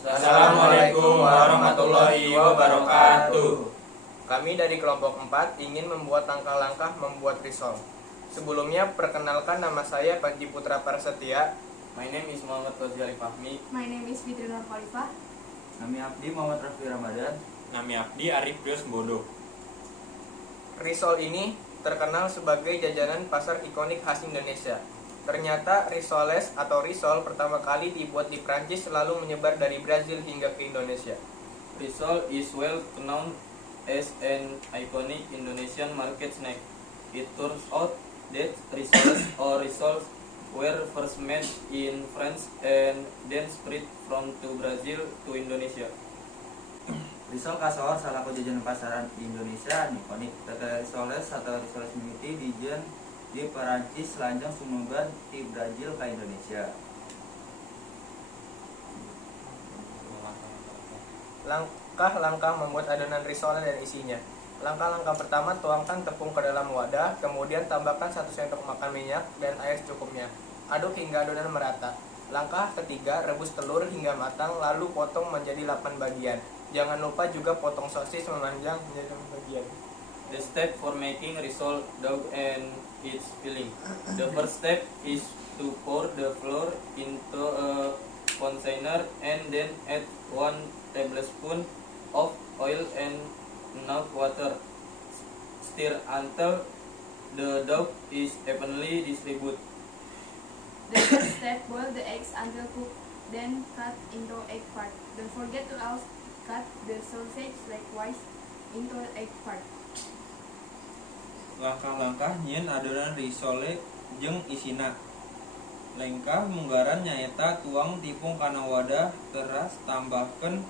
Assalamualaikum warahmatullahi wabarakatuh. Kami dari kelompok 4 ingin membuat langkah-langkah membuat risol. Sebelumnya, perkenalkan nama saya Panji Putra Prasetya. My name is Muhammad Ghazali Fahmi. My name is Fitri Nur Khalifah. Nami Abdi Muhammad Rafi Ramadan. Nami Abdi Arif Prius Bodo. Risol ini terkenal sebagai jajanan pasar ikonik khas Indonesia. Ternyata risoles atau risol pertama kali dibuat di Prancis lalu menyebar dari Brazil hingga ke Indonesia. Risol is well known as an iconic Indonesian market snack. It turns out that risoles were first made in France and then spread from to Brazil to Indonesia. Risol kasor salah satu jajanan pasaran di Indonesia ikonik. Risoles atau risoles mimiti di Perancis selanjang sumebar di Brazil ke Indonesia. Langkah-langkah membuat adonan risol dan isinya. Langkah-langkah pertama, tuangkan tepung ke dalam wadah, kemudian tambahkan 1 sendok makan minyak dan air secukupnya. Aduk hingga adonan merata. Langkah ketiga, rebus telur hingga matang lalu potong menjadi 8 bagian. Jangan lupa juga potong sosis memanjang menjadi 8 bagian. The step for making risol dough and its filling. The first step is to pour the flour into a container and then add 1 tablespoon of oil and enough water. Stir until the dough is evenly distributed. The first step, boil the eggs until cooked, then cut into egg part. Don't forget to also cut the sausage likewise into egg part. Langkah-langkah nyieun adonan risole jeung isina. Lengkah munggaran nyaeta tuang tipung kana wadah, teras tambahkeun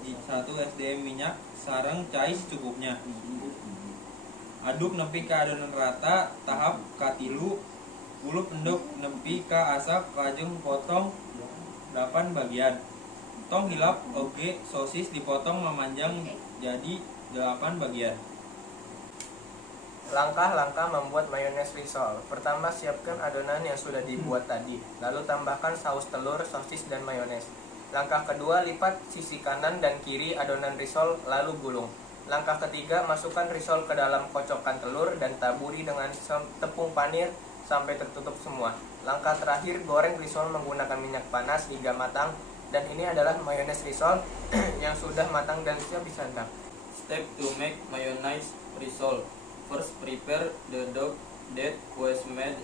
1 SDM minyak sareng cai secukupnya. Aduk nepi ka adonan rata. Tahap katilu, ulup endog nepi ka asap lajeng potong 8 bagian. Tong hilap oge sosis dipotong memanjang jadi 8 bagian. Langkah-langkah membuat mayones risol. Pertama, siapkan adonan yang sudah dibuat tadi, lalu tambahkan saus telur, sosis, dan mayones. Langkah kedua, lipat sisi kanan dan kiri adonan risol lalu gulung. Langkah ketiga, masukkan risol ke dalam kocokan telur dan taburi dengan tepung panir sampai tertutup semua. Langkah terakhir, goreng risol menggunakan minyak panas hingga matang. Dan ini adalah mayones risol yang sudah matang dan siap disantap. Step to make mayonnaise risol. First, prepare the dough that was made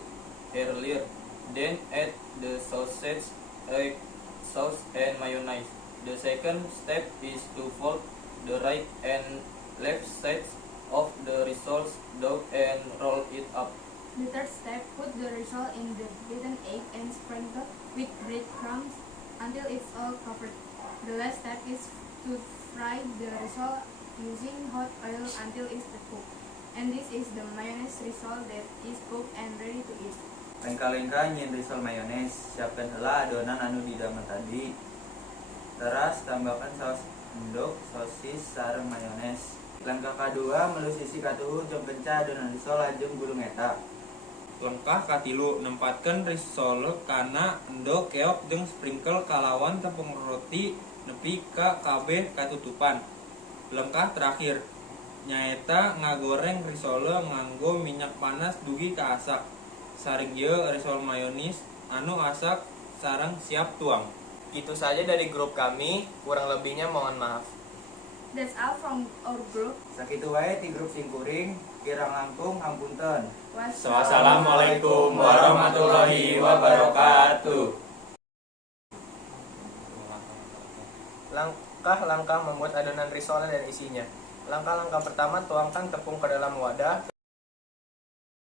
earlier. Then add the sausage, egg, sauce, and mayonnaise. The second step is to fold the right and left sides of the risol dough and roll it up. The third step, put the risol in the beaten egg and sprinkle with breadcrumbs until it's all covered. The last step is to fry the risol using hot oil until it's cooked. And this is the mayonnaise risol that is cooked and ready to eat. Lengkah-lengkah nyieun risol mayones. Siapkan heula adonan anu didamel tadi. Teras tambahkan saus endog, sosis, sareng mayones. Langkah kedua, melus sisi katuhu jeung kenca adonan risol lajeng gulung eta. Langkah katilu, nempatkeun risole kana endog keok jeung sprinkle kalawan tepung roti nepi ka kabeh katutupan. Langkah terakhir, nyaeta ngagoreng risole nganggo minyak panas dugi ka asak. Saring ieu risol mayonis anu asak sareng siap tuang. Itu saja dari grup kami, kurang lebihnya mohon maaf. That's all from our group. Sakitu wae ti grup Singkuring, kirang langkung hampunten. Wassalamualaikum warahmatullahi wabarakatuh. Langkah-langkah membuat adonan risol dan isinya. Langkah-langkah pertama, tuangkan tepung ke dalam wadah,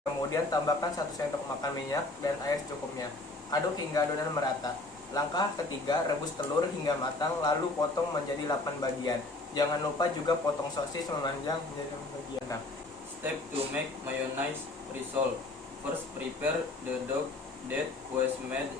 kemudian tambahkan 1 sendok makan minyak dan air secukupnya. Aduk hingga adonan merata. Langkah ketiga, rebus telur hingga matang lalu potong menjadi 8 bagian. Jangan lupa juga potong sosis memanjang menjadi 8 bagian. Step to make mayonnaise risol. First, prepare the dough that was made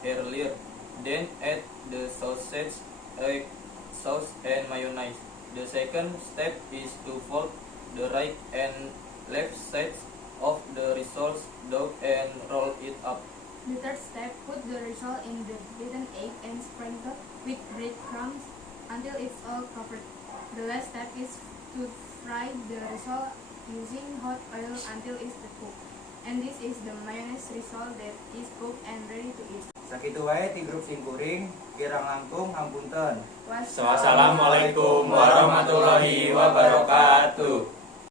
earlier. Then add the sausage, egg, sauce, and mayonnaise. The second step is to fold the right and left sides of the risol dough and roll it up. The third step, put the risol in the beaten egg and sprinkle The last step is to fry the risol using hot oil until it's cooked. And this is the mayonnaise risol that is cooked and ready to eat. Sakitu wae ti grup simkuring, kirang langkung hampunten. Wassalamualaikum warahmatullahi wabarakatuh.